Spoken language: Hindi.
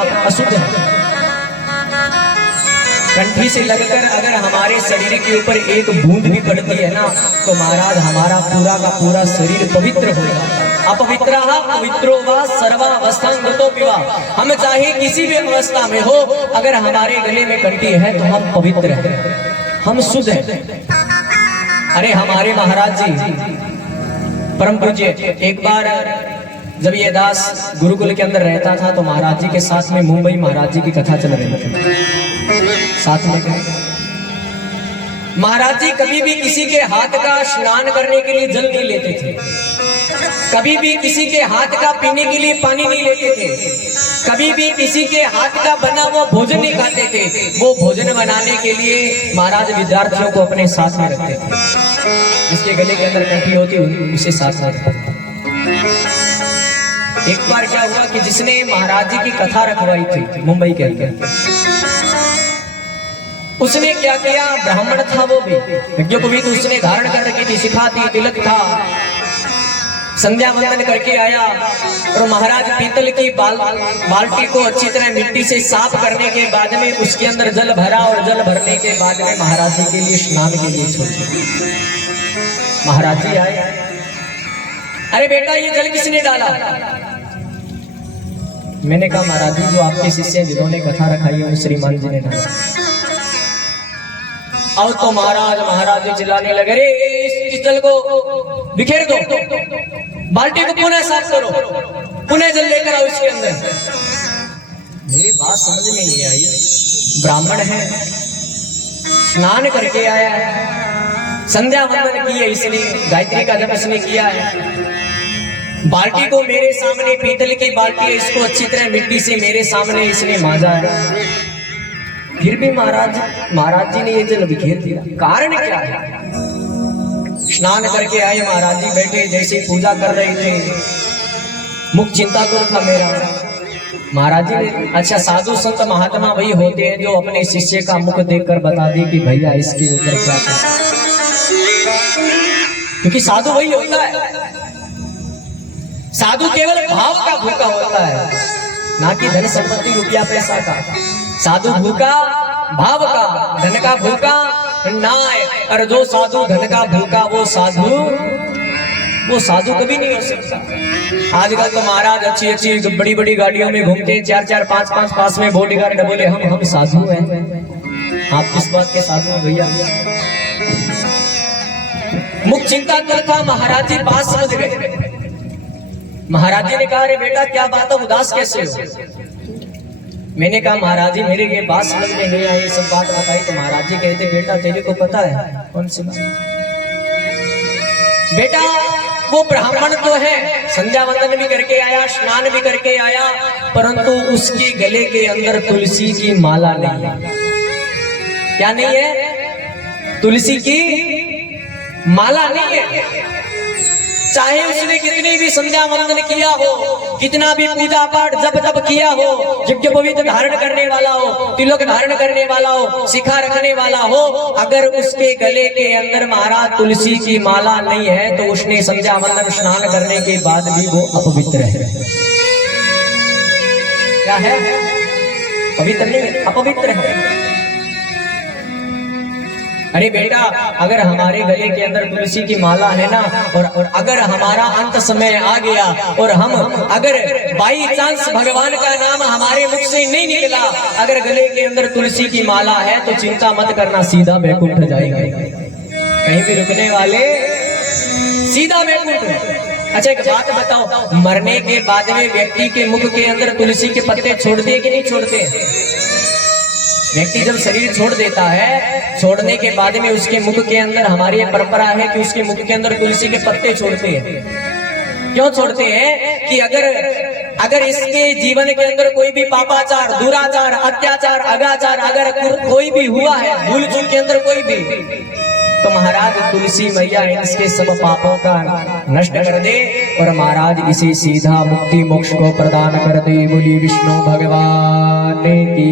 आप अशुद्ध हैं। कंठी से लगकर अगर हमारे शरीर के ऊपर एक बूंद भी पड़ती है ना, तो महाराज हमारा पूरा का पूरा शरीर पवित्र हो जाता है। अपवित्रः पवित्रो वा सर्वावस्थां गतो पिवा। हम चाहे किसी भी अवस्था में हो, अगर हमारे गले में कंठी है तो हम पवित्र हैं, हम शुद्ध हैं। अरे हमारे महाराज जी परम पूज्य, एक बार जब ये दास गुरुकुल के अंदर रहता था तो महाराज जी के साथ में मुंबई महाराज जी की कथा चल रही थी, साथ में गए। महाराज जी कभी भी किसी के हाथ का स्नान करने के लिए जल नहीं लेते थे, कभी भी किसी के हाथ का पीने के लिए पानी नहीं लेते थे, कभी भी किसी के हाथ का बना हुआ भोजन नहीं खाते थे। वो भोजन बनाने के लिए महाराज विद्यार्थियों को अपने साथ में रखते थे, जिसके गले के अंदर कंठी होती उसे साथ में रखते थे। एक बार क्या हुआ कि जिसने महाराज जी की कथा रखवाई थी मुंबई के अंदर, उसने क्या किया, ब्राह्मण था वो भी, यज्ञोपवीत उसने धारण कर रखी थी, शिखा थी, तिलक था, संध्या वंदन करके आया और महाराज पीतल की बाल्टी को अच्छी तरह मिट्टी से साफ करने के बाद में उसके अंदर जल भरा और जल भरने के बाद में महाराज जी के लिए स्नान के लिए छोड़ दिया। महाराज जी आए, अरे बेटा ये जल किसने डाला? मैंने कहा महाराज जी जो आपके शिष्य जिन्होंने कथा रखाई है श्रीमान जी ने डाला। और तो महाराज जी चिल्लाने लगे, अरे इस जल को बिखेर दो, बाल्टी को पुनः साफ करो, पुनः जल लेकर आओ इसके अंदर। मेरी बात समझ में नहीं आई, ब्राह्मण है, स्नान करके आया है, संध्या वंदन की है इसने, गायत्री का जप इसने किया है, बाल्टी को मेरे सामने, पीतल की बाल्टी है, इसको अच्छी तरह मिट्टी से मेरे सामने इसने मांजा है, फिर भी महाराज जी ने ये जल बिखेर दिया। कारण क्या है? स्नान करके आए महाराज जी, बैठे जैसे पूजा कर रहे थे, मुख चिंतातुर था मेरा। महाराज जी ने, अच्छा साधु संत महात्मा वही होते हैं जो अपने शिष्य का मुख देखकर बता दे कि भैया इसके ऊपर क्या करना, क्योंकि साधु वही होता है। साधु केवल भाव का भूखा होता है, ना कि धन संपत्ति रुपया पैसा का। साधु भूखा भाव का, धन का भूखा ना है। और जो साधु धन का भूखा वो साधु कभी नहीं हो सकता। आजकल तो महाराज अच्छी बड़ी बड़ी गाड़ियों में घूमते हैं, 4-4 5-5 पास में बॉडीगार्ड, बोले हम साधु हैं। आप किस बात के साधु हैं भैया? मुख चिंता करता महाराज जी बात समझ गए। महाराज जी ने कहा, अरे बेटा क्या बात है, उदास कैसे हो? मैंने कहा महाराज जी मेरे ये बात समझ में नहीं आई, सब बात बताई। तो महाराज जी कहते, बेटा तेरे को पता है कौन सी बात? बेटा वो ब्राह्मण तो है, संध्या वंदन भी करके आया, स्नान भी करके आया, परंतु उसके गले के अंदर तुलसी की माला नहीं है। क्या नहीं है? तुलसी की माला नहीं है। चाहे उसने कितनी भी संध्या वंदन किया हो, कितना भी पूजा पाठ जप तप किया हो, यज्ञ पवित्र धारण करने वाला हो, तिलक धारण करने वाला हो, शिखा रखने वाला हो, अगर उसके गले के अंदर महाराज तुलसी की माला नहीं है तो उसने संध्या वंदन स्नान करने के बाद भी वो अपवित्र है। क्या है? पवित्र नहीं, अपवित्र है। अरे बेटा अगर हमारे गले के अंदर तुलसी की माला है ना, और अगर हमारा अंत समय आ गया और हम अगर बाई चांस भगवान का नाम हमारे मुख से नहीं निकला, अगर गले के अंदर तुलसी की माला है तो चिंता मत करना, सीधा बैकुंठ जाएंगे। कहीं भी रुकने वाले सीधा बैकुंठ। अच्छा एक बात बताओ, मरने के बाद में व्यक्ति के मुख के अंदर तुलसी के पत्ते छोड़ते कि नहीं छोड़ते? व्यक्ति जब शरीर छोड़ देता है, छोड़ने के बाद में उसके मुख के अंदर, हमारी ये परंपरा है कि उसके मुख के अंदर तुलसी के पत्ते छोड़ते हैं। क्यों छोड़ते हैं? कि अगर इसके जीवन के अंदर कोई भी पापाचार, दुराचार, अत्याचार, अगाचार अगर कोई भी हुआ है, भूल चूक के अंदर कोई भी, तो महाराज तुलसी मैया इसके सब पापों का नष्ट कर दे और महाराज इसे सीधा मुक्ति मोक्ष को प्रदान कर दे। बोली विष्णु भगवान की।